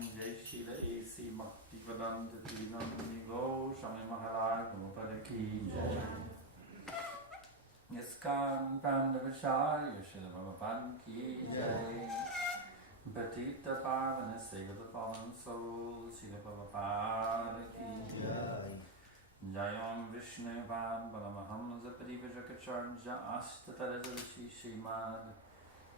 Divine Jai Shila A.C. Bhaktivedanta Tinamani Goswami Maharaj Prabhupada Ki Jai. ISKCON Pandavacharya Shila Prabhupada Ki Jai. Patita Pavana Save the Fallen Souls Shila Prabhupada Ki Jai. Jayam Vishnu Van Balamahamsa Padivajakacharja Astatarajashi Shrimad.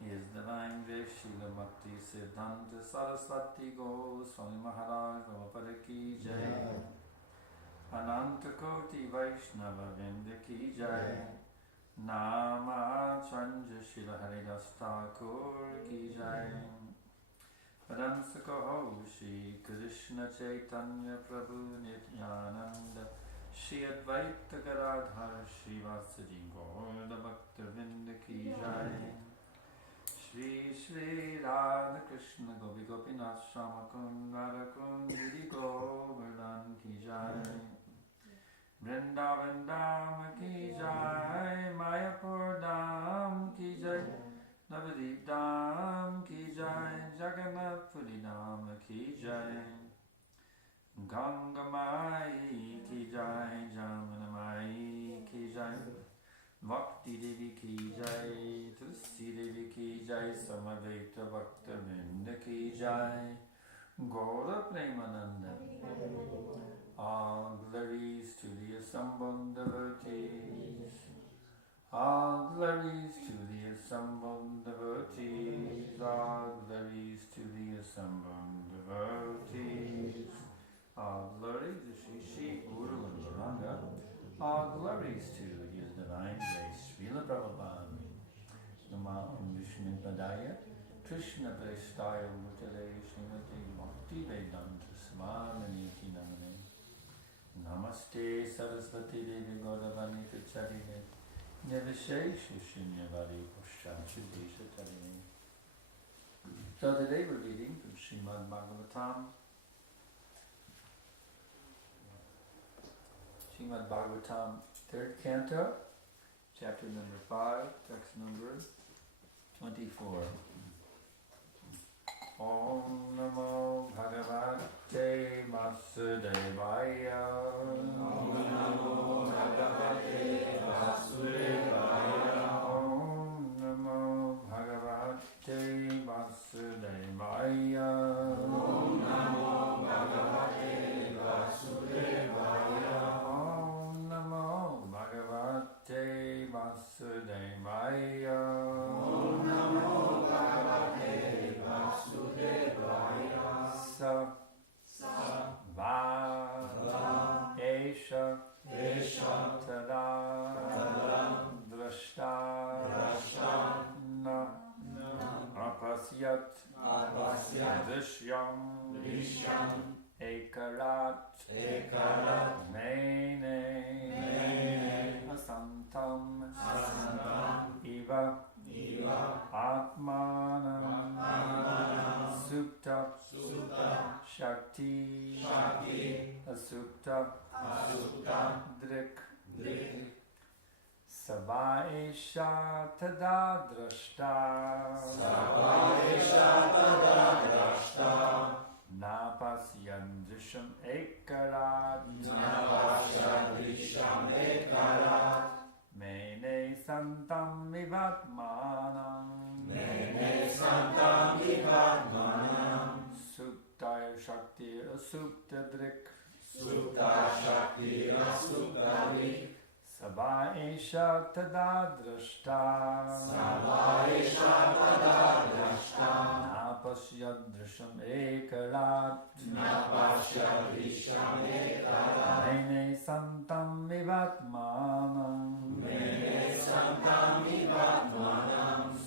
His Divine Grace Srila Bhakti Siddhanta Saraswati Goswami Maharaj Prabhupada Ki Jai. Ananta Koti Vaishnava Vrinda Ki Jai. Nama Chanja Srila Haridas Thakur Ki Jai. Paramsaka Ho Shri Krishna Chaitanya Prabhu Nityananda Shri Advaita Garadhar Shri Vasadi Gaura Bhakta Vrinda Ki Jai. Shri Shri Radha Krishna Gopi Gopinath Shama Kundara Kundiri Govardhan Ki Jai. Vrindavan Dham Ki Jai. Mayapur Dham Ki Jai. Navadip Dham Ki Jai. Jagannath Puri Dham Ki Jai. Ganga Mai Ki Jai. Jamuna Mai Ki Jai. Bhakti Devi Ki Jai, Tulsi Devi Ki Jai, Samaveta Bhakta Vrinda Ki Jai, Gaura Premananda. All glories to the assembled devotees. All glories to the assembled devotees. All glories to the assembled devotees. All glories to Shri Shri Guru and Varanga. All glories to His Divine Grace, Srila Prabhupada. Nama Vishnu Padaya, Krishna Prestaya Mutale, Srimati Bhakti Vedanta Swamini Namane. Namaste Saraswati Devi Gauravani Picharine, Nevishesha Shinyavari Pushachi Desha Tarine. So today we're reading from Srimad Bhagavatam. Srimad Bhagavatam, 3rd Canto, chapter number 5, text number 24. Om Namo Bhagavate Vasudevaya. Om Namo Bhagavate Vasudevaya. Om Namo Bhagavate Vasudevaya. Om Namo Bhagavate Vasudevaya. Bhagavate Vasudevaya. Om Namo Bhagavate Vasudevaya. Sa Va Esha Tada Drashta Na Apasyat Vishyam Ekarat Mene Asantam Iva Atmanam Supta Shakti Asupta Drik Savaesha Tada Drashta Napasyam Drisham Ekarat Mene Santam Vivatmanam Supta Shakti Asupta Drik Savaesha Tada Drashta Napasyad Drisham Ekarat Mene Santam Vivatmanam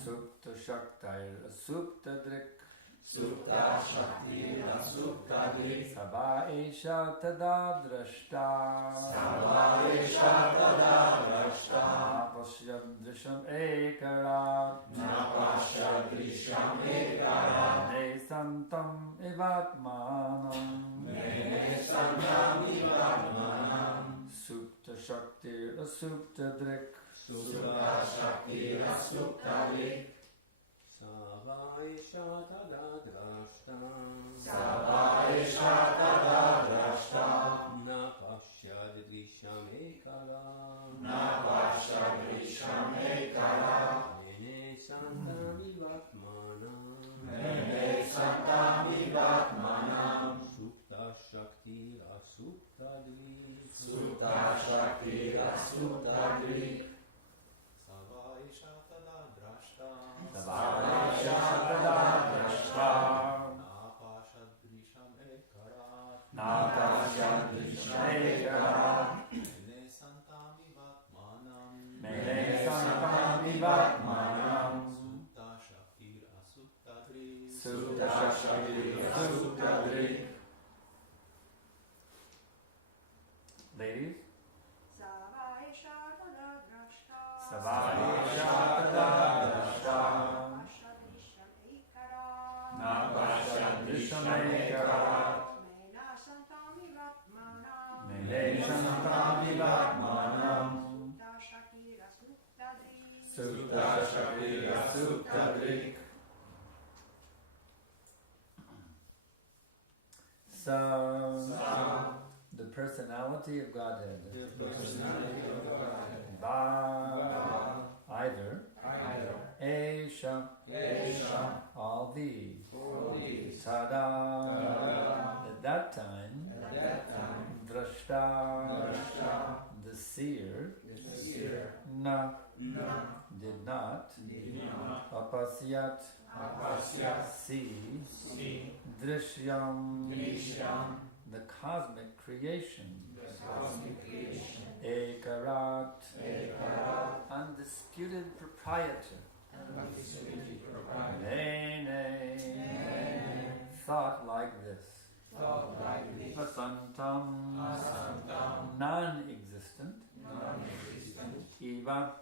Supta Shakti Asupta Drik Savaesha Tada Drashta Napasyad Drisham Ekarat Mene Santam Vivatmanam Supta Shakti Asupta Drik Savaisha tada drashta. Savaisha tada drashta. Na pashyad drisham ekala. Na pashyad drisham ekala. Mene santam vivatmanam. Mene santam vivatmanam. Supta shakti asuptadvi. Supta shakti asuptadvi. Savaisha tada drashta. Savaisha tada drashta. Napashad drisham ekarat. Napashad drisham ekarat. Mene santam vivatmanam. Mene santam vivatmanam. Supta shakti asuptadvi. Supta shakti asuptadvi. Ladies? Savaisha tada drashta. Savaisha tada drashta. Ashadrisham ekara. Napashad drisham ekarat. Mena santam vivatmanam. Mene santam vivatmanam. Sutta shakira suttadri. Supta shakti asuptadvi. So, the personality of Godhead. Va, either. Esha, all these. Tada, at that time. Drashta, the seer. Na, did not. Apasyat, see. Drishyam, the cosmic creation. Ekarat, undisputed proprietor. Nene, thought like this. Asantam, non-existent. Eva,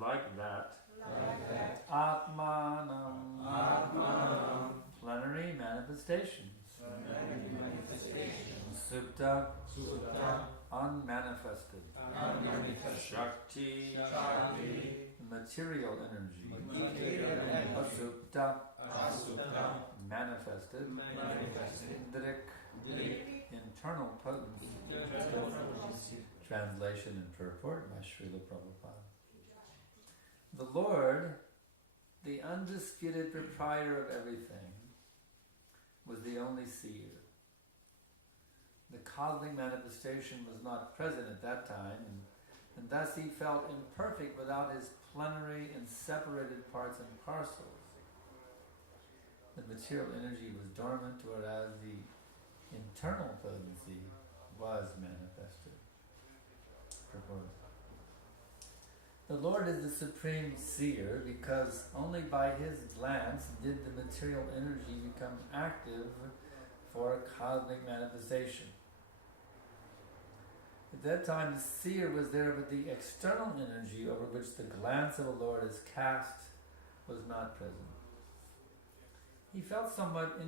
like that. Atmanam, plenary manifestations. Supta, unmanifested. Shakti, material energy. Asupta, manifested. Drik, internal potency. Translation and purport by Srila Prabhupada. The Lord, the undisputed proprietor of everything, was the only seer. The cosmic manifestation was not present at that time, and thus he felt imperfect without his plenary and separated parts and parcels. The material energy was dormant, whereas the internal potency was manifested. Purport. The Lord is the supreme seer because only by his glance did the material energy become active for a cosmic manifestation. At that time, the seer was there, but the external energy over which the glance of the Lord is cast was not present. He felt somewhat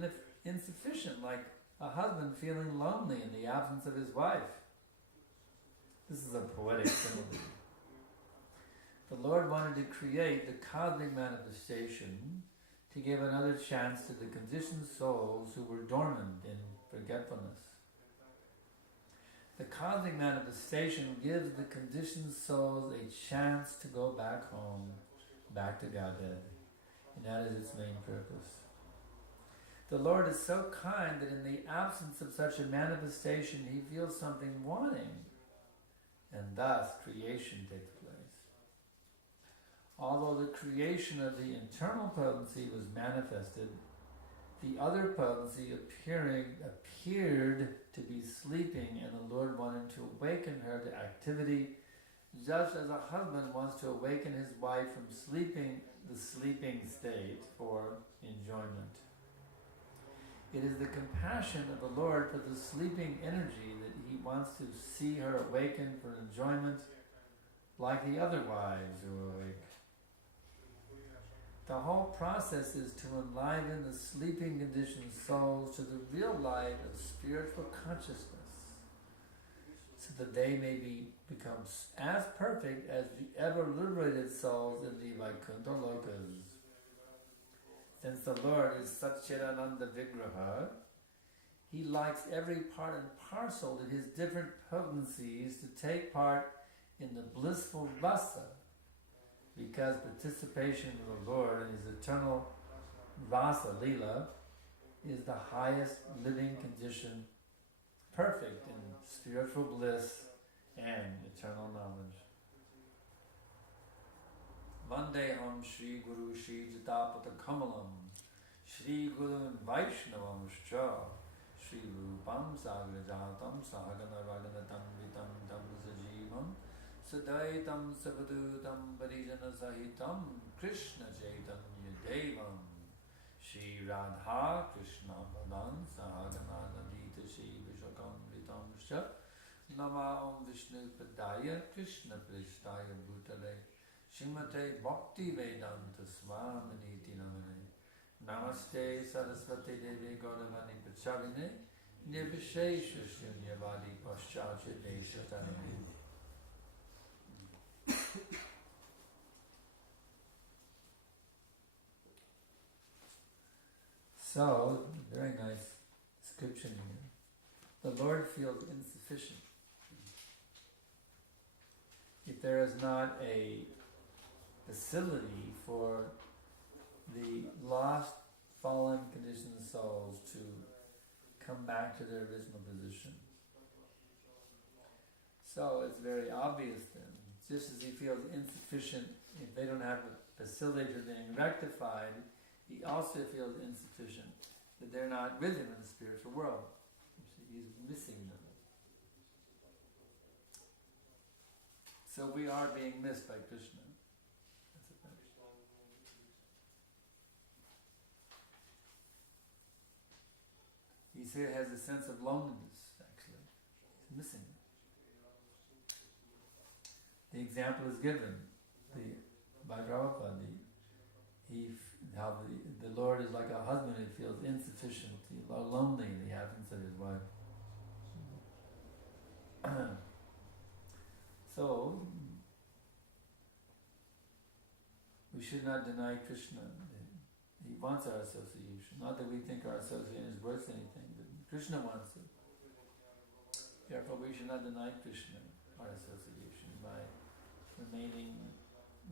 insufficient, like a husband feeling lonely in the absence of his wife. This is a poetic simile. The Lord wanted to create the cosmic manifestation to give another chance to the conditioned souls who were dormant in forgetfulness. The cosmic manifestation gives the conditioned souls a chance to go back home, back to Godhead, and that is its main purpose. The Lord is so kind that in the absence of such a manifestation, he feels something wanting, and thus creation takes place. Although the creation of the internal potency was manifested, the other potency appeared to be sleeping, and the Lord wanted to awaken her to activity, just as a husband wants to awaken his wife from the sleeping state for enjoyment. It is the compassion of the Lord for the sleeping energy that he wants to see her awaken for enjoyment, like the other wives who are awake. The whole process is to enliven the sleeping conditioned souls to the real light of spiritual consciousness, so that they may become as perfect as the ever liberated souls in the Vaikuntha lokas. Since the Lord is Satchidananda Vigraha, he likes every part and parcel of his different potencies to take part in the blissful rasa, because participation with the Lord in his eternal rasa lila is the highest living condition, perfect in spiritual bliss and eternal knowledge. Vandeham Shri Guru Shri Jatapata Kamalam Shri Guru Vaishnavam Shcha Shri Rupam Sagrajatam Sahagana Raganatam Vitam Tam Sajivam Sadaitam Savadutam Parijana Sahitam Krishna Chaitanya Devam Shri Radha Krishna Padan Sahagana Nadita Shri Vishakam Vitam Shcha Nama Om Vishnu Padaya Krishna Prishtaya Bhutale Shrimate Bhakti Vedanta Swaminiti Namane Namaste Saraswati Devi Gauravani Pachavine Nirvishesha Shunyavadi Paschalya Deshataname. So, very nice description here. The Lord feels insufficient. If there is not a facility for the lost, fallen, conditioned souls to come back to their original position. So it's very obvious then, just as he feels insufficient if they don't have a facility for being rectified, he also feels insufficient that they're not with him in the spiritual world. He's missing them. So we are being missed by Krishna. That's a fact. He has a sense of loneliness, actually. He's missing them. The example is given by Prabhupada. How the Lord is like a husband who feels insufficient, lonely in the absence of his wife. So, we should not deny Krishna. He wants our association. Not that we think our association is worth anything, but Krishna wants it. Therefore, we should not deny Krishna our association by remaining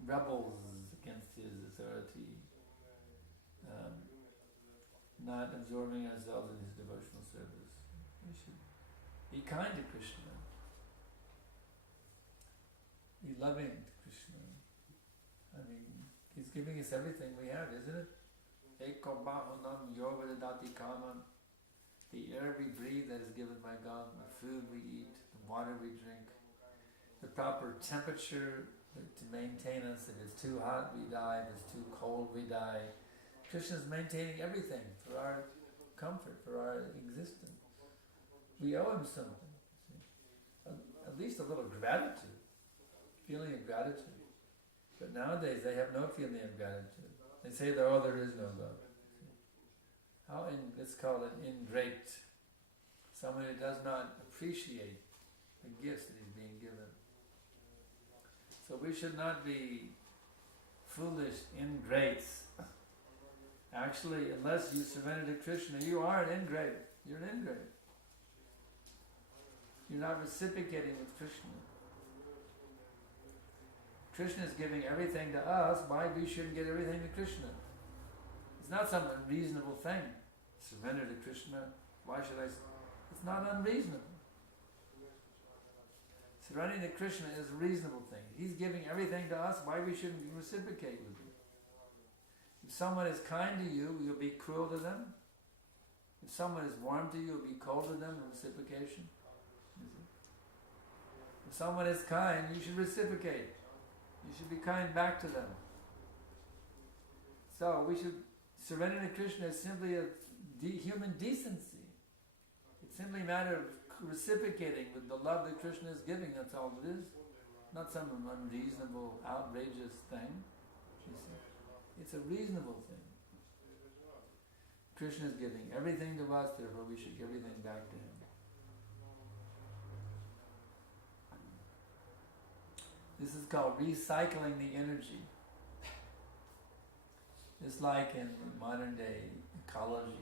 rebels against his authority, not absorbing ourselves in his devotional service. We should be kind to Krishna, be loving to Krishna. I mean, he's giving us everything we have, isn't it? Eko bahunam yogadadati kamam. The air we breathe that is given by God, the food we eat, the water we drink, the proper temperature to maintain us. If it's too hot, we die. If it's too cold, we die. Krishna is maintaining everything for our comfort, for our existence. We owe him something. At least a little gratitude, feeling of gratitude. But nowadays they have no feeling of gratitude. They say, there is no God. It's called an ingrate. Someone who does not appreciate the gifts that he's being given. So we should not be foolish ingrates. Actually, unless you surrender to Krishna, you are an ingrate. You're an ingrate. You're not reciprocating with Krishna. Krishna is giving everything to us. Why we shouldn't get everything to Krishna? It's not some unreasonable thing. Surrender to Krishna. Why should I? It's not unreasonable. Surrendering to Krishna is a reasonable thing. He's giving everything to us. Why we shouldn't reciprocate with him? If someone is kind to you, you'll be cruel to them. If someone is warm to you, you'll be cold to them in reciprocation. If someone is kind, you should reciprocate. You should be kind back to them. So we should surrender to Krishna as simply a human decency. It's simply a matter of reciprocating with the love that Krishna is giving. That's all it is. Not some unreasonable, outrageous thing. You see. It's a reasonable thing. Krishna is giving everything to us, therefore we should give everything back to him. This is called recycling the energy. It's like in modern day ecology.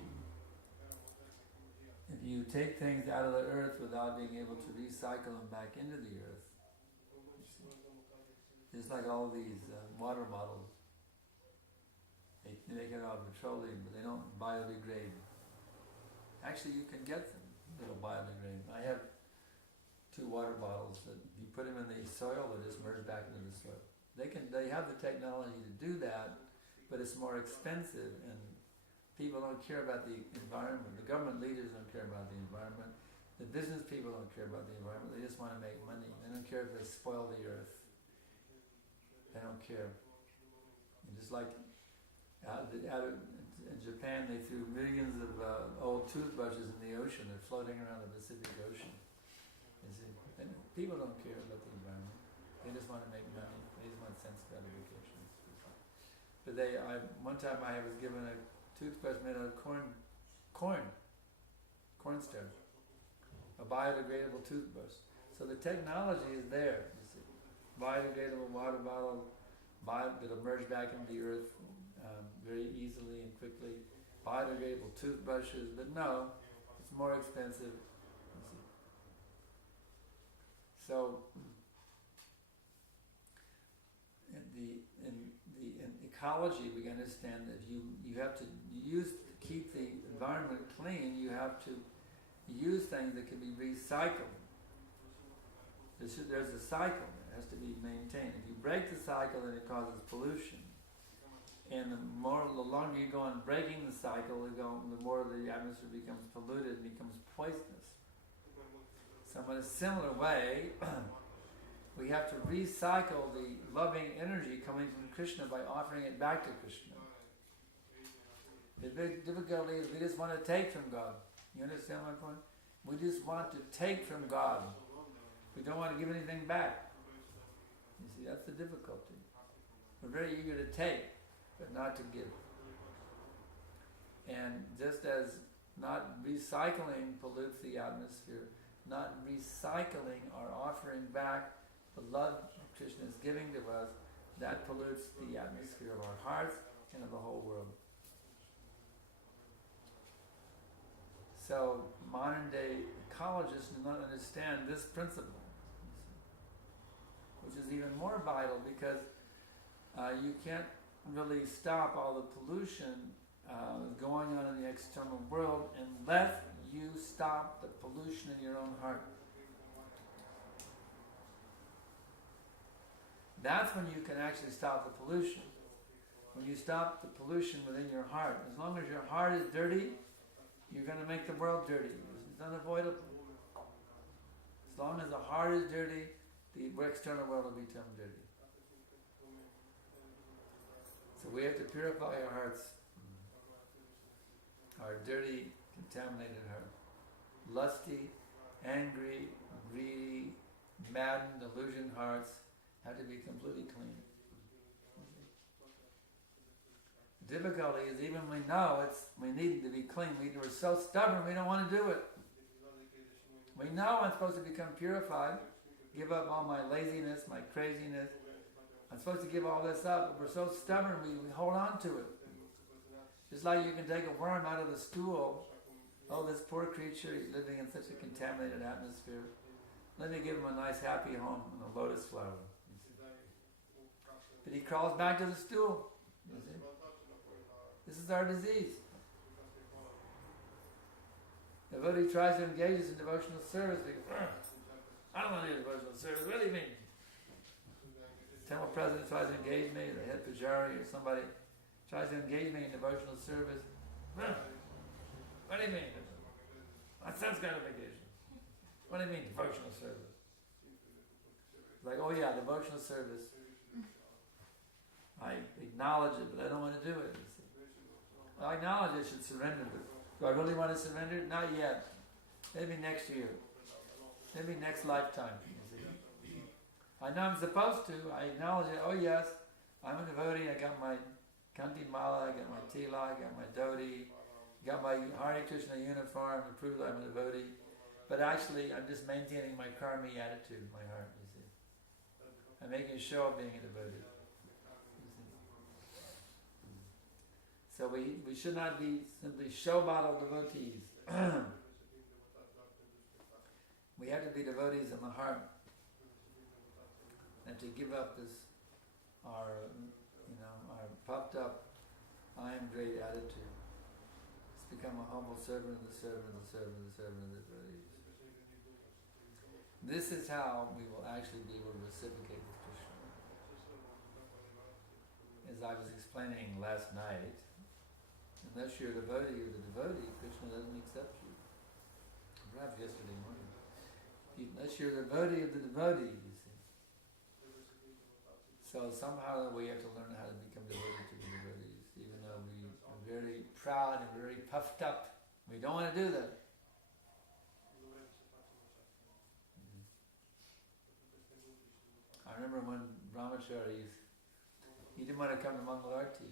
If you take things out of the earth without being able to recycle them back into the earth, it's like all these water bottles. They make it out of petroleum, but they don't biodegrade. Actually, you can get them that'll biodegrade. I have 2 water bottles that if you put them in the soil, they just merge back into the soil. They have the technology to do that, but it's more expensive, and people don't care about the environment. The government leaders don't care about the environment. The business people don't care about the environment. They just want to make money. They don't care if they spoil the earth. They don't care. And just like in Japan, they threw millions of old toothbrushes in the ocean. They're floating around the Pacific Ocean. You see? And people don't care about the environment. They just want to make money. They just want sense gratification. But one time I was given a toothbrush made out of corn starch, a biodegradable toothbrush. So the technology is there. You see, biodegradable water bottle, that'll merge back into the earth very easily and quickly. Biodegradable toothbrushes, but no, it's more expensive. You see. So in ecology, we understand that you have to keep the environment clean. You have to use things that can be recycled. There's a cycle that has to be maintained. If you break the cycle, then it causes pollution. And the longer you go on breaking the cycle, the more the atmosphere becomes polluted and becomes poisonous. So in a similar way, we have to recycle the loving energy coming from Krishna by offering it back to Krishna. The big difficulty is we just want to take from God. You understand my point? We just want to take from God. We don't want to give anything back. You see, that's the difficulty. We're very eager to take, but not to give. And just as not recycling pollutes the atmosphere, not recycling or offering back the love Krishna is giving to us, that pollutes the atmosphere of our hearts and of the whole world. So modern day ecologists do not understand this principle, which is even more vital because you can't really stop all the pollution going on in the external world unless you stop the pollution in your own heart. That's when you can actually stop the pollution. When you stop the pollution within your heart. As long as your heart is dirty, you're going to make the world dirty. It's unavoidable. As long as the heart is dirty, the external world will become dirty. So we have to purify our hearts. Our dirty, contaminated heart. Lusty, angry, greedy, maddened, delusioned hearts have to be completely clean. The difficulty is even we know we need to be clean. We're so stubborn we don't want to do it. We know I'm supposed to become purified, give up all my laziness, my craziness. I'm supposed to give all this up, but we're so stubborn we hold on to it. Just like you can take a worm out of the stool. Oh, this poor creature, he's living in such a contaminated atmosphere. Let me give him a nice happy home in a lotus flower. But he crawls back to the stool. You see? This is our disease. The devotee tries to engage us in devotional service. We go, I don't want to do devotional service. What do you mean? Temple president tries to engage me, the head pujari or somebody tries to engage me in devotional service. What do you mean? That sense gratification. What do you mean, devotional service? Like, oh yeah, devotional service. I acknowledge it, but I don't want to do it. I acknowledge I should surrender, but do I really want to surrender? Not yet. Maybe next year. Maybe next lifetime. You see. I know I'm supposed to. I acknowledge it. Oh yes, I'm a devotee. I got my Kanti Mala, I got my Tila, I got my Dhoti, got my Hare Krishna uniform to prove that I'm a devotee. But actually, I'm just maintaining my karmi attitude in my heart, you see. I'm making a show of being a devotee. So we should not be simply show bottle devotees. We have to be devotees in the heart, and to give up this our puffed up I am great attitude. Let's become a humble servant of the servant of the servant of the servant of the devotees. This is how we will actually be able to reciprocate with Krishna. As I was explaining last night, unless you're a devotee of the devotee, Krishna doesn't accept you. Perhaps yesterday morning. Unless you're a devotee of the devotee, you see. So somehow we have to learn how to become devoted to the devotees, even though we are very proud and very puffed up. We don't want to do that. I remember when Brahmachari, he didn't want to come to Mangalarti.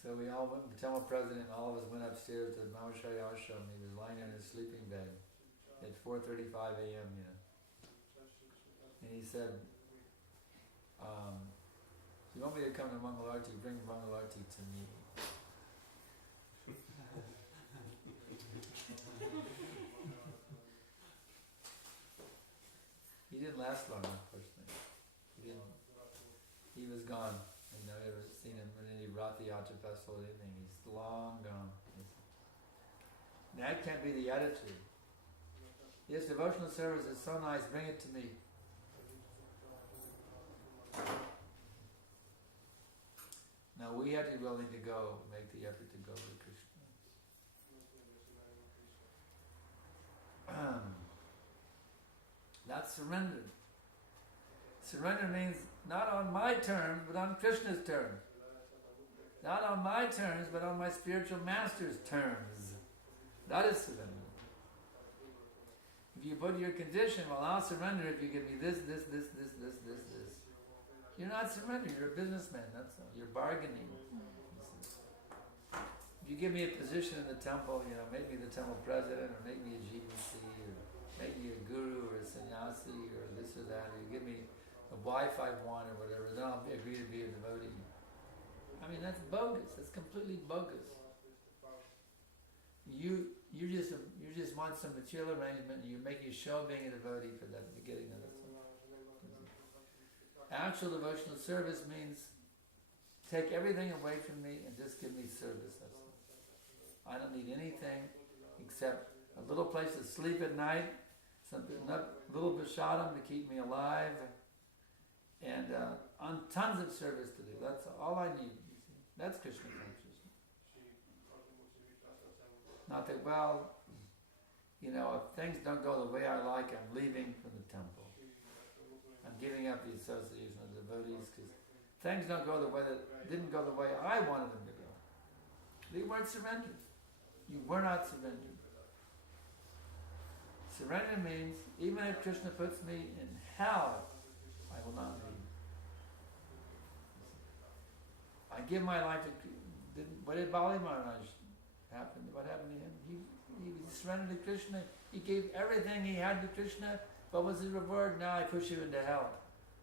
So we all went, the temple president and all of us went upstairs to the Brahmachari ashram. He was lying in his sleeping bag at 4:35 a.m., And he said, if you want me to come to Mangalarti, bring Mangalarti to me. He didn't last long, unfortunately. He was gone. I've never seen him in any Rathi Yatra festival or anything. He's long gone. That can't be the attitude. Yes, devotional service is so nice, bring it to me. Now we have to be willing to go, make the effort to go to Krishna. That's surrender. Surrender means not on my terms, but on Krishna's terms. Not on my terms, but on my spiritual master's terms. That is surrender. If you put your condition, well, I'll surrender if you give me this. You're not surrendering, you're a businessman, that's all. You're bargaining. If you give me a position in the temple, make me the temple president, or make me a GBC, or make me a guru, or a sannyasi, or this or that, or you give me the wife I want, or whatever, then I'll agree to be a devotee. I mean, that's bogus. That's completely bogus. You just want some material arrangement, and you make your show being a devotee for that beginning of it. Actual devotional service means take everything away from me and just give me service. That's all. I don't need anything except a little place to sleep at night, something, a little prasadam to keep me alive, and tons of service to do. That's all I need. You see. That's Krishna consciousness. Not that, if things don't go the way I like, I'm leaving from the temple. I'm giving up the association of devotees because things didn't go the way I wanted them to go. They weren't surrendered. You were not surrendered. Surrender means even if Krishna puts me in hell, I will not leave. I give my life to. What did Bali Maharaj happen? What happened to him? He surrendered to Krishna. He gave everything he had to Krishna. What was his reward? Now I push you into hell.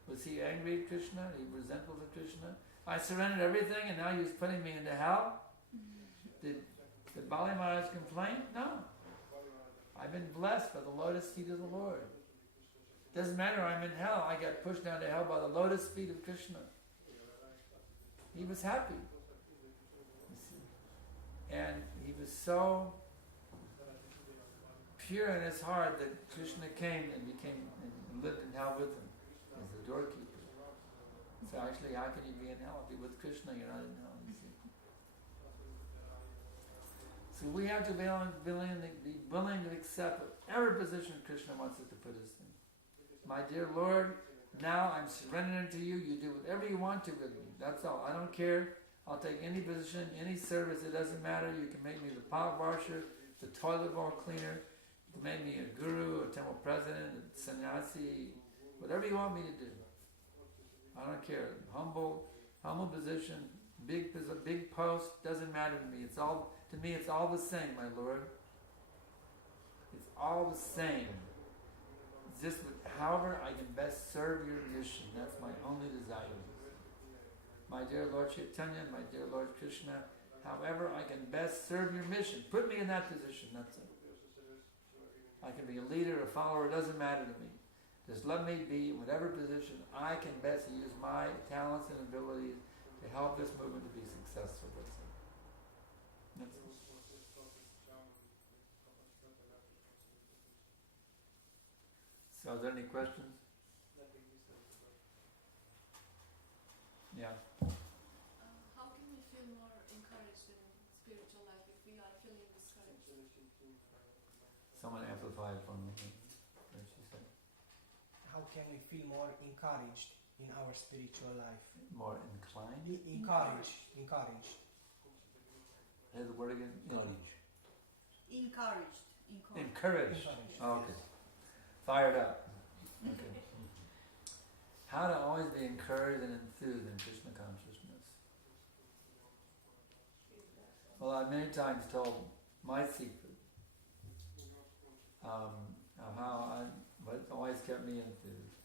Was he angry at Krishna? He resentful to Krishna? I surrendered everything and now he's putting me into hell? Did Bali Maharaj complain? No. I've been blessed by the lotus feet of the Lord. Doesn't matter, I'm in hell. I got pushed down to hell by the lotus feet of Krishna. He was happy. And he was so pure in his heart that Krishna came and lived in hell with him as the doorkeeper. So actually, how can you be in hell? If you're with Krishna, you're not in hell, you see. So we have to be willing to accept whatever position Krishna wants us to put us in. My dear Lord, now I'm surrendering to you. You do whatever you want to with me. That's all. I don't care. I'll take any position, any service. It doesn't matter. You can make me the pot washer, the toilet bowl cleaner. You can make me a guru, a temple president, a sannyasi, whatever you want me to do. I don't care. Humble position, big post, doesn't matter to me. It's all the same, my Lord. It's all the same. It's just however I can best serve your mission. That's my only desire. my dear Lord Chaitanya, my dear Lord Krishna, however I can best serve your mission. Put me in that position, that's it. I can be a leader, a follower, it doesn't matter to me. Just let me be in whatever position I can best use my talents and abilities to help this movement to be successful. That's it. That's it. So are there any questions? Yeah. How can we feel more encouraged in spiritual life if we are feeling discouraged? Someone amplify it for me. What did she say? How can we feel more encouraged in our spiritual life? More inclined? Encouraged. Say the word again. Encouraged. Encouraged. Oh, okay. Fired up. Okay. How to always be encouraged and enthused in Krishna consciousness. Well, I've many times told my secret. What always kept me enthused.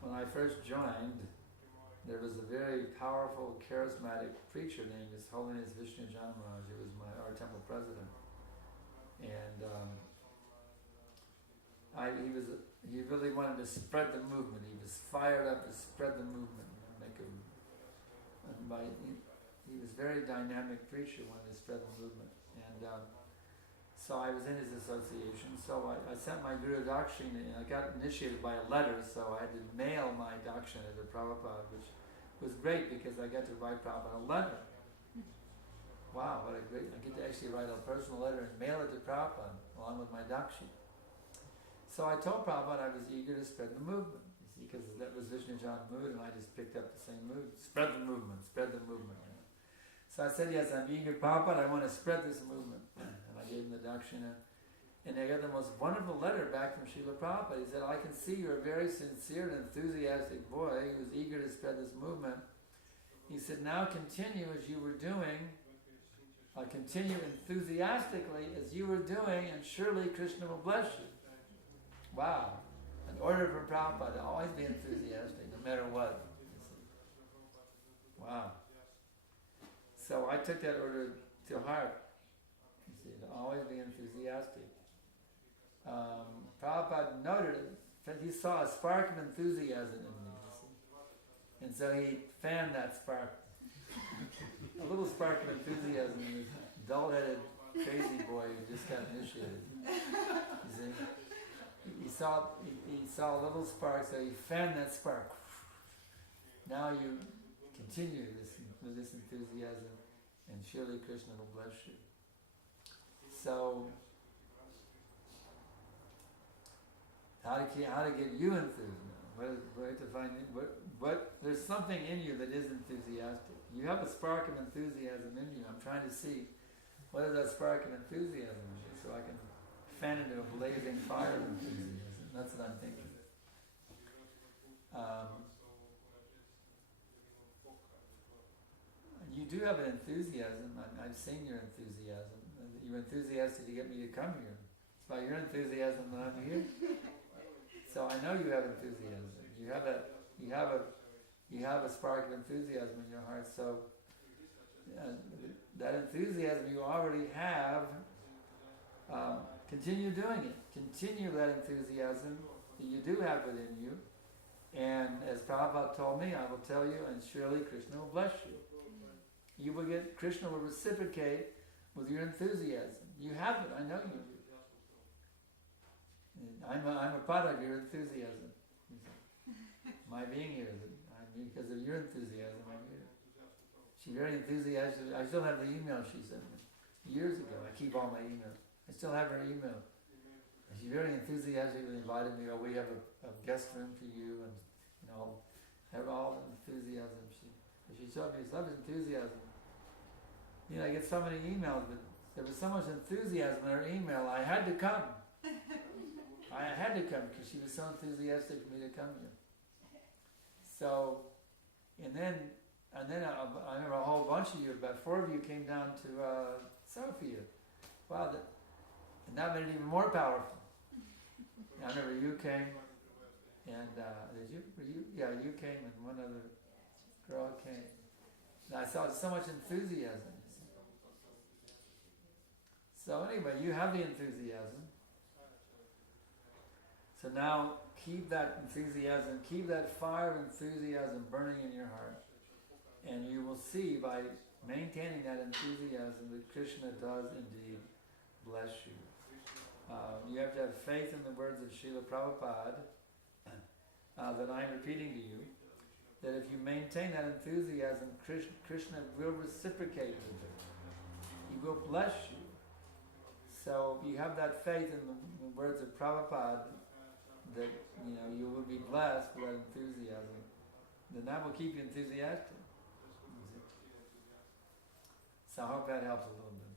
When I first joined, there was a very powerful, charismatic preacher named His Holiness Vishnu Janmaraj. He was our temple president, and he really wanted to spread the movement. He was fired up to spread the movement, he was a very dynamic preacher, wanted to spread the movement, and so I was in his association. So I sent my Guru Dakshina, and I got initiated by a letter. So I had to mail my Dakshina to Prabhupada, which was great because I got to write Prabhupada a letter. Wow, what a great! I get to actually write a personal letter and mail it to Prabhupada along with my Dakshina. So I told Prabhupada I was eager to spread the movement, you see, because that was Vishnu Jan's mood, and I just picked up the same mood. Spread the movement, spread the movement. You know? So I said, yes, I'm eager, Prabhupada, I want to spread this movement. And I gave him the Dakshina. And I got the most wonderful letter back from Srila Prabhupada. He said, I can see you're a very sincere and enthusiastic boy who's eager to spread this movement. He said, now continue as you were doing. Continue enthusiastically as you were doing, and surely Krishna will bless you. Wow. An order from Prabhupada to always be enthusiastic, no matter what. Wow. So I took that order to heart. You see, to always be enthusiastic. Prabhupada noted that he saw a spark of enthusiasm in me. You see. And so he fanned that spark. A little spark of enthusiasm in this dull-headed, crazy boy who just got initiated. You see? He saw a little spark, so he fanned that spark. Now you continue with this enthusiasm, and surely Krishna will bless you. So, how to get you enthused now? Where to find what? There's something in you that is enthusiastic. You have a spark of enthusiasm in you. I'm trying to see what is that spark of enthusiasm in you, so I can fan it into a blazing fire of enthusiasm. That's what I'm thinking. You do have an enthusiasm. I've seen your enthusiasm. You're enthusiastic to get me to come here. It's by your enthusiasm that I'm here. So I know you have enthusiasm. You have a spark of enthusiasm in your heart. So that enthusiasm you already have. Continue doing it. Continue that enthusiasm that you do have within you. And as Prabhupada told me, I will tell you, and surely Krishna will bless you. You will get, Krishna will reciprocate with your enthusiasm. You have it, I know you do. I'm a product of your enthusiasm. My being here is because of your enthusiasm, I'm here. She's very enthusiastic. I still have the email she sent me years ago. I keep all my emails. I still have her email. And she very enthusiastically invited me. Oh, we have a guest room for you, and have all the enthusiasm. She showed me such enthusiasm. I get so many emails, but there was so much enthusiasm in her email. I had to come. I had to come because she was so enthusiastic for me to come here. So, and then I remember a whole bunch of you, about 4 of you came down to Sofia. Wow, and that made it even more powerful. I remember you came, And did you? Were you? Yeah, you came, and one other girl came. And I saw so much enthusiasm. So anyway, you have the enthusiasm. So now keep that enthusiasm, keep that fire of enthusiasm burning in your heart. And you will see by maintaining that enthusiasm that Krishna does indeed bless you. You have to have faith in the words of Srila Prabhupada that I'm repeating to you, that if you maintain that enthusiasm, Krishna will reciprocate with it. He will bless you. So you have that faith in the words of Prabhupada that you will be blessed with that enthusiasm. Then that will keep you enthusiastic. So I hope that helps a little bit.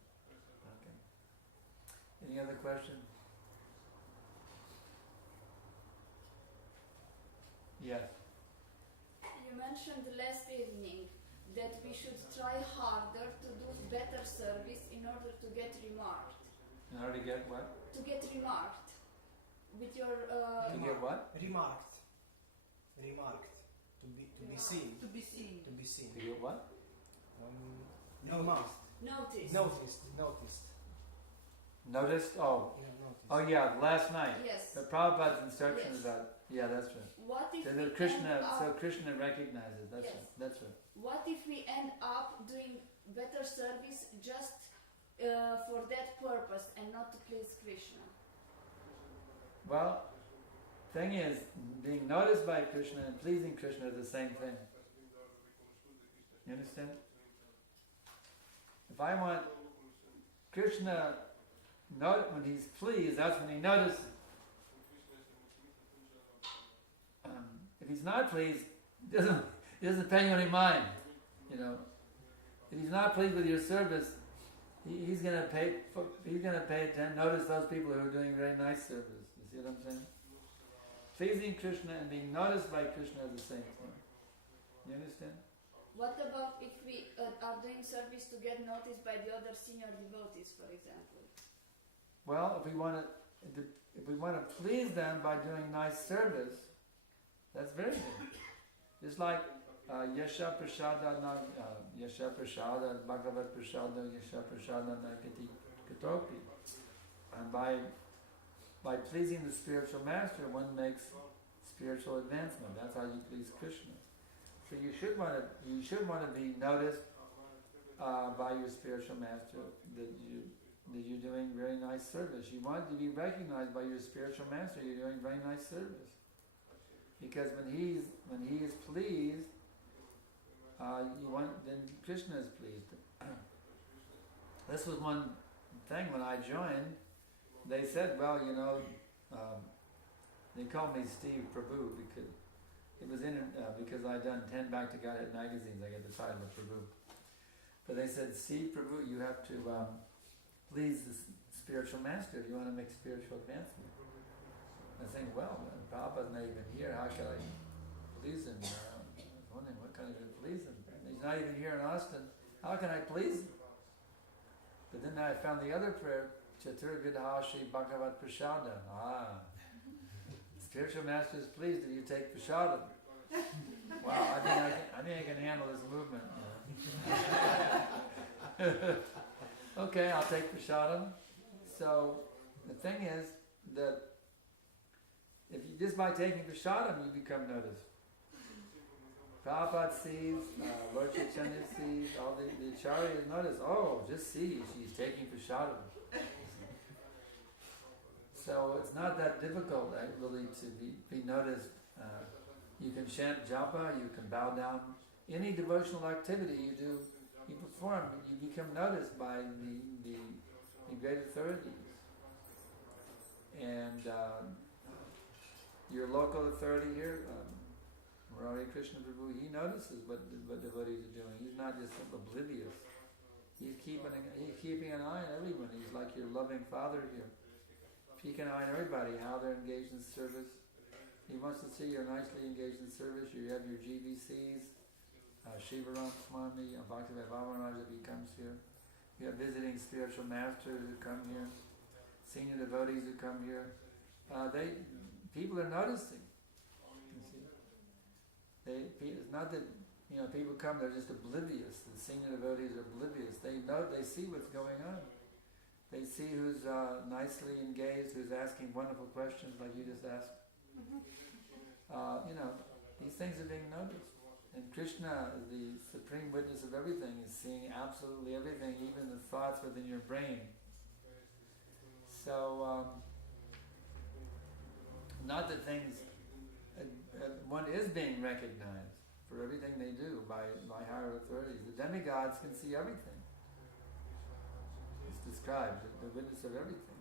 Okay. Any other questions? Yes. You mentioned last evening that we should try harder to do better service in order to get remarked. In order to get what? To get remarked. With your to get what? Remarked. To be seen. To be seen. To be seen. To get what? Remarked. noticed. Noticed. Noticed? Oh. Yeah, noticed. Oh yeah, last night. Yes. The Prabhupada's instruction Yes. is that. Yeah, that's right. What if So we Krishna, end up, so Krishna recognizes. That's Yes. right. That's right. what if we end up doing better service just for that purpose and not to please Krishna? Well, thing is, being noticed by Krishna and pleasing Krishna are the same thing. You understand? If I want Krishna, when he's pleased, that's when he notices. If he's not pleased, he doesn't pay you any mind. If he's not pleased with your service, he's going to pay. He's going to pay attention. Notice those people who are doing very nice service. You see what I'm saying? Pleasing Krishna and being noticed by Krishna are the same thing. You understand? What about if we are doing service to get noticed by the other senior devotees, for example? Well, if we want to please them by doing nice service, that's very good. Just like Yasha Prasada Bhagavat Prasada Yasha Prasada Nakati Katopi. And by pleasing the spiritual master, one makes spiritual advancement. That's how you please Krishna. So you should want to be noticed by your spiritual master that you're doing very nice service. You want to be recognized by your spiritual master. You're doing very nice service. Because when he is pleased, then Krishna is pleased. This was one thing when I joined. They said, well, they called me Steve Prabhu because it was because I'd done 10 Back to Godhead magazines. I got the title of Prabhu. But they said, Steve Prabhu, you have to please the spiritual master if you want to make spiritual advancement. I think, well, Prabhupada's not even here. How can I please him? I was wondering, what can I do to please him? He's not even here in Austin. How can I please him? But then I found the other prayer, Chaturvidha Shri Bhagavat Prasada. Spiritual master is pleased if you take prasadam. Wow, I think I can handle this movement. Okay, I'll take prasadam. So the thing is that if you just by taking prasadam you become noticed. Prabhupada sees, Lord Chaitanya sees, all the acharyas notice, just see, she's taking prasadam. So it's not that difficult really to be noticed. You can chant japa, you can bow down. Any devotional activity you do, you perform, you become noticed by the great authorities. And your local authority here, Murari Krishna Prabhu, he notices what devotees are doing. He's not just oblivious. He's keeping an eye on everyone. He's like your loving father here. Keeping an eye on everybody, how they're engaged in service. He wants to see you're nicely engaged in service. You have your GVCs, Shivaram Swami, Bhaktivedanta Maharaj that he comes here. You have visiting spiritual masters who come here, senior devotees who come here. People are noticing. It's not that people come, they're just oblivious. The senior devotees are oblivious. They know, they see what's going on. They see who's nicely engaged, who's asking wonderful questions like you just asked. These things are being noticed. And Krishna, the supreme witness of everything, is seeing absolutely everything, even the thoughts within your brain. So, not that things, one is being recognized for everything they do by higher authorities. The demigods can see everything. It's described, the witness of everything.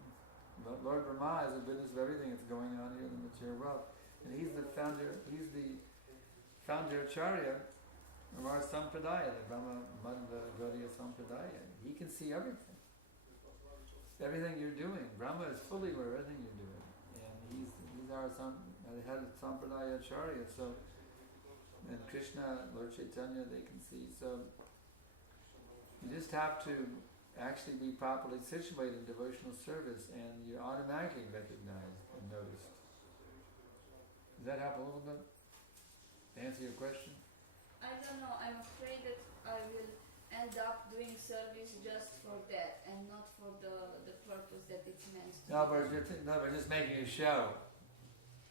But Lord Brahma is a witness of everything that's going on here in the material world. And he's the founder acharya of our Sampradaya, the Brahma Madhva Gaudiya Sampradaya. He can see everything. Everything you're doing. Brahma is fully aware of everything you're doing. And he's our head of Sampradaya acharya. So, and Krishna, Lord Chaitanya, they can see. So, you just have to actually be properly situated in devotional service, and you're automatically recognized and noticed. Does that help a little bit? To answer your question? I don't know. I'm afraid that I will end up doing service just for that and not for the purpose that it's meant to. No, but we're just making a show.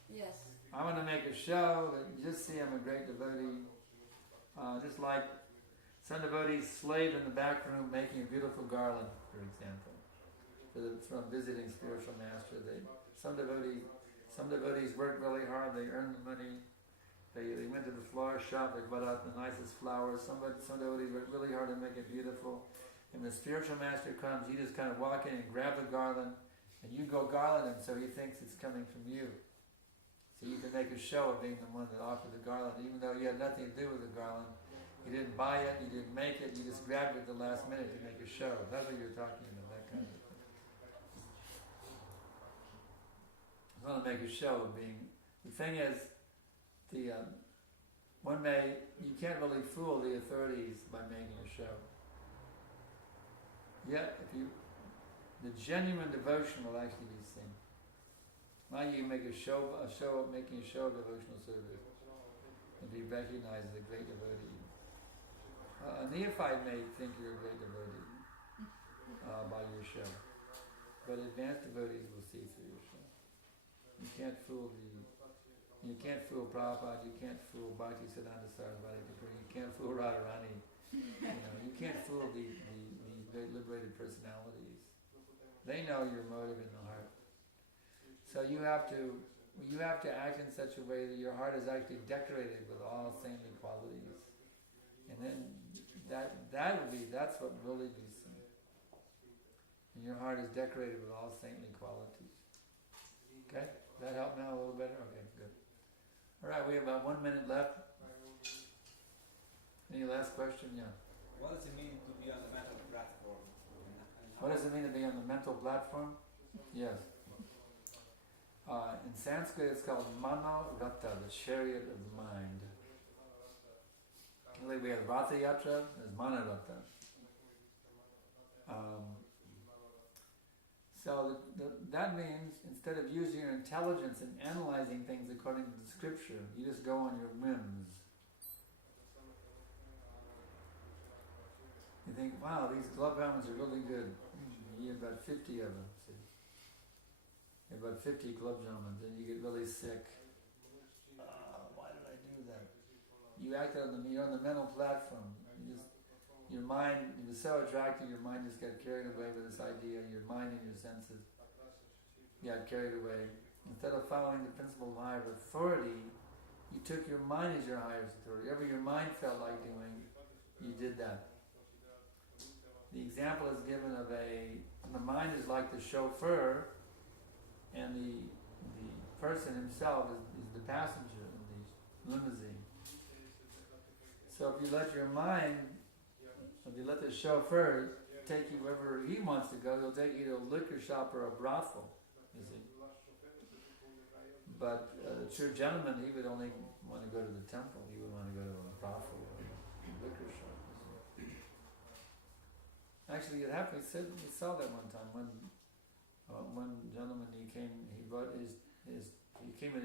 Yes. I want to make a show that you just see I'm a great devotee. Just like some devotees slave in the back room making a beautiful garland, for example, from visiting spiritual master. Some devotees work really hard. They earn the money. They went to the flower shop. They bought out the nicest flowers. Some devotees work really hard to make it beautiful. And the spiritual master comes. You just kind of walk in and grab the garland, and you go garland him, so he thinks it's coming from you. So you can make a show of being the one that offered the garland, even though you had nothing to do with the garland. You didn't buy it, you didn't make it, you just grabbed it at the last minute to make a show. That's what you're talking about, that kind of thing. I want to make a show of being... The thing is, you can't really fool the authorities by making a show. Yet, the genuine devotion will actually be seen. Now you can make making a show of devotional service and be recognized as a great devotee. A neophyte may think you're a great devotee by your show, but advanced devotees will see through your show. You can't fool Prabhupada, you can't fool Bhaktisiddhanta Sarasvati Thakur, you can't fool Radharani. You can't fool these very liberated personalities. They know your motive in the heart. So you have to act in such a way that your heart is actually decorated with all saintly qualities, and then that's what really be seen. And your heart is decorated with all saintly qualities. Okay, does that help now a little better? Okay, good. All right, we have about 1 minute left. Any last question? Yeah. What does it mean to be on the mental platform? What does it mean to be on the mental platform? Yes. In Sanskrit it's called Mano Ratha, the chariot of the mind. Like we have Ratha Yatra, there's Mano Ratha. So that means instead of using your intelligence and analyzing things according to the scripture, you just go on your whims. You think, wow, these club almonds are really good. You have about 50 of them. See? You have about 50 club almonds, and you get really sick. Why did I do that? You acted you're on the mental platform. Your mind, you were so attracted, your mind just got carried away with this idea, your mind and your senses got carried away. Instead of following the principle of higher authority, you took your mind as your highest authority. Whatever your mind felt like doing, you did that. The example is given of the mind is like the chauffeur, and the person himself is the passenger in the limousine. So if you let the chauffeur take you wherever he wants to go, he'll take you to a liquor shop or a brothel, you see. But the true gentleman, he would only want to go to the temple. He would want to go to a brothel or a liquor shop. Actually, it happened. We saw that one time. One gentleman, he came in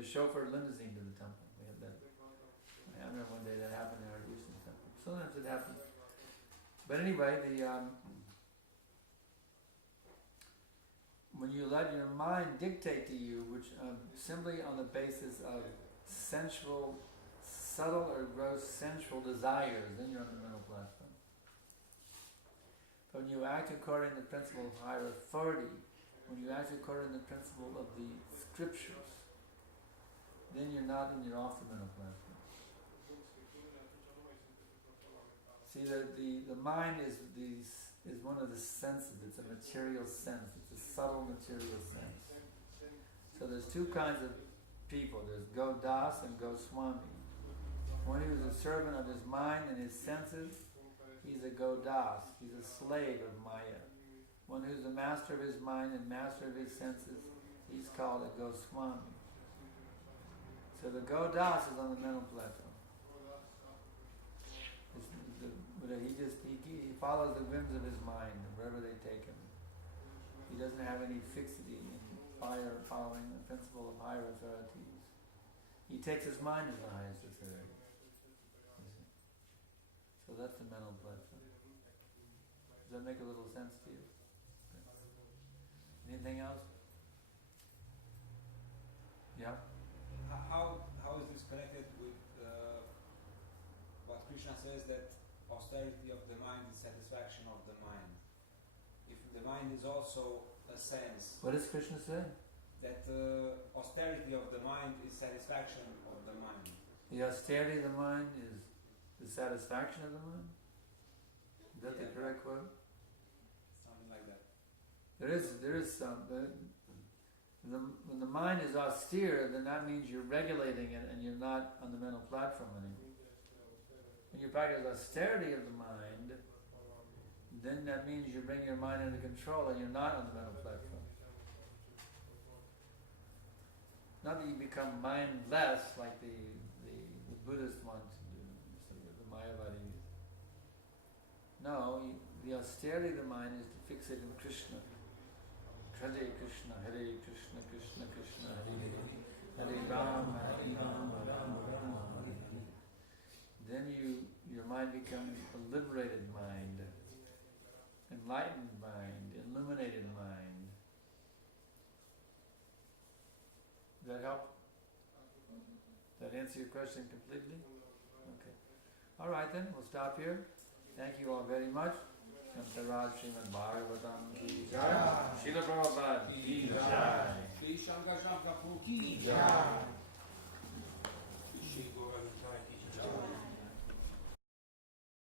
his chauffeur limousine to the temple. We had that. I I remember one day that happened in our Eastern temple. Sometimes it happens. But anyway, when you let your mind dictate to you, which simply on the basis of sensual, subtle or gross sensual desires, then you're on the mental platform. But when you act according to the principle of higher authority, when you act according to the principle of the scriptures, then you're not and you're off the mental platform. See, the mind is one of the senses. It's a material sense. It's a subtle material sense. So there's two kinds of people. There's Godas and Goswami. One who is a servant of his mind and his senses, he's a Godas. He's a slave of Maya. One who's the master of his mind and master of his senses, he's called a Goswami. So the Godas is on the mental platform. He follows the whims of his mind wherever they take him. He doesn't have any fixity in following the principle of higher authorities. He takes his mind as the highest authority. So that's the mental platform. Does that make a little sense to you? Anything else? Yeah? How is this connected with what Krishna says that austerity of the mind is satisfaction of the mind? If the mind is also a sense. What does Krishna say? That austerity of the mind is satisfaction of the mind. The austerity of the mind is the satisfaction of the mind? Is that the correct quote? Something like that. There is some. When the mind is austere, then that means you're regulating it and you're not on the mental platform anymore. When you practice austerity of the mind, then that means you bring your mind under control and you're not on the mental platform. Not that you become mindless like the Buddhists want to do, the Mayavadis. No, the austerity of the mind is to fix it in Krishna. Hare Krishna, Hare Krishna, Krishna Krishna, Hare Hare, Hare Rama, Hare Rama, Rama Rama, Hare Hare. Then your mind becomes a liberated mind, enlightened mind, illuminated mind. Does that help? Does that answer your question completely? Okay. All right then, we'll stop here. Thank you all very much. Sankarshan Srimad Bhagavatam ki jai. Srila Prabhupada ki jai. Sankarshan ki jai.